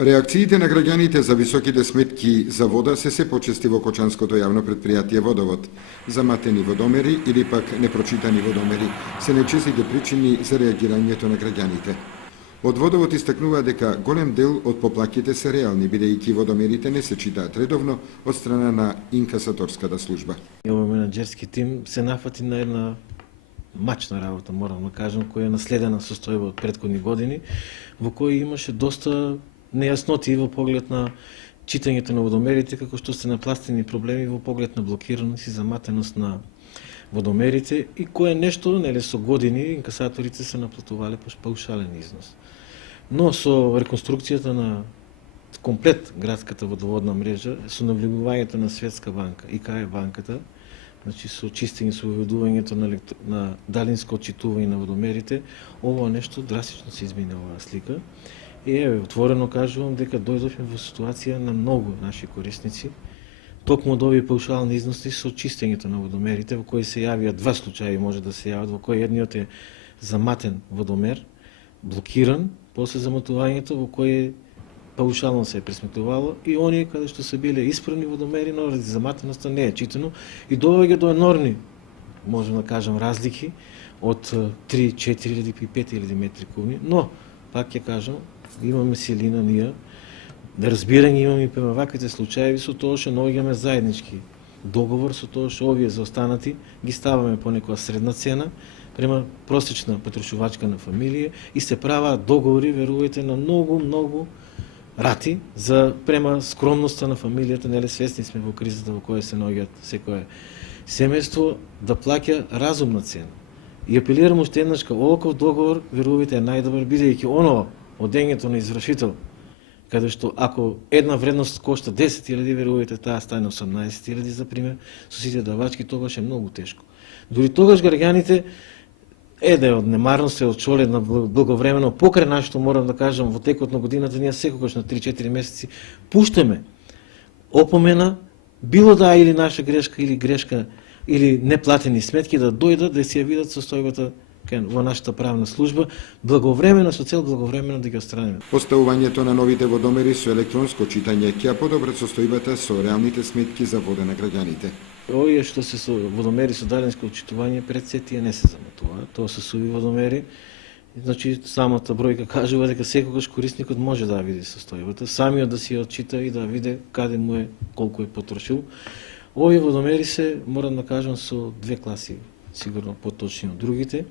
Реакциите на граѓаните за високите сметки за вода се почести во Кочанското јавно предпријатие Водовод. Заматени водомери или пак непрочитани водомери се најчестите причини за реагирањето на граѓаните. Од Водовод истакнува дека голем дел од поплаките се реални, бидејќи водомерите не се читаат редовно од страна на инкасаторската служба. Овој менаџерски тим се нафати на една мачна работа, морам да кажам, која е наследена состојба од претходни години, во кој имаше доста нејасноти во поглед на читањето на водомерите, како што се напластени проблеми во поглед на блокираност и заматеност на водомерите и кое нешто, нели, со години инкасаторите се наплатувале по паушален износ. Но со реконструкцијата на комплет градската водоводна мрежа, со навлегувањето на Светска банка и КАЕ банката, значи со чистење, со воведувањето на далинско отчитување на водомерите, ова нешто драстично се измени оваа слика. И отворено кажувам дека дојдовме во ситуација на многу наши корисници, токму од овие паушални износи со чистењето на водомерите, во кои се јавија два случаи може да се јават, во кој едниот е заматен водомер, блокиран, после заматувањето во кој паушално се е пресметувало и оние каде што се биле исправни водомери, но ради заматеноста не е читано и доаѓа до енормни, можем да кажам, разлики од 3, 4 и 5.000 метри кубни, но пак ќе кажам, имаме силина ние, да разбирање имаме и према ваквите случаи, со тоа што наоѓаме заеднички договор, со тоа што овие заостанати ги ставаме по некоја средна цена, према просечна потрошувачка на фамилија и се праваат договори, верувајте, на многу рати за према скромноста на фамилијата, нели свесни сме во кризата во која се наоѓаат секое семејство да плаќа разумна цена. И апелирам уште еднаш кај оваков договор, верувајте, е најдобар, бидејќи оно одењето на извршител, каде што ако една вредност кошта 10.000, верувајте, таа стане 18.000 за пример, со сите давачки, тогаш е многу тешко. Дури тогаш граѓаните да е од немарност, од шоледна благовремено, покрај нашето, морам да кажам, во текот на годината, ние секогаш на 3-4 месеци пуштаме опомена, било да или наша грешка, или грешка, или неплатени сметки, да дојдат, да си ја видат состојбата во нашата правна служба, благовремено, со цел благовремено да ги отстраниме. Поставувањето на новите водомери со електронско читање ќе подобрат состојбата со реалните сметки за вода на граѓаните. Овие што се со водомери со далинско отчитување пред се тие не се заметуваат, тоа се суви водомери. Значи самата бројка кажува дека секогаш корисникот може да види состојбата, самиот да си ја отчита и да види каде му е, колку е потрошил. Овие водомери се, морам да кажам, со две класи, сигурно поточни од другите.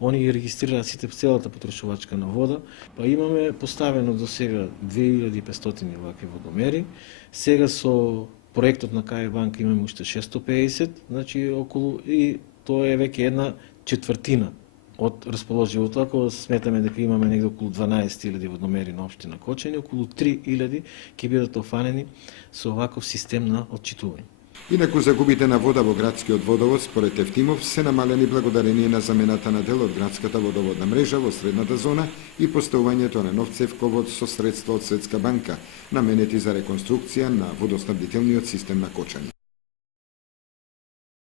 Они ги регистрираат сите целата потрошувачка на вода, па имаме поставено до сега 2500 вакви водомери. Сега со проектот на КАЕ банка имаме уште 650, значи околу, и тоа е веќе една четвртина од расположивото. Ако сметаме дека имаме негде околу 12.000 водомери на општина Кочани, околу 3.000 ќе бидат офанени со оваков систем на отчитување. Инаку загубите на вода во градскиот водовод според Евтимов се намалени благодарение на замената на дел од градската водоводна мрежа во средната зона и поставувањето на нов цевковод со средства од Светска банка, наменети за реконструкција на водоснабдителниот систем на Кочани.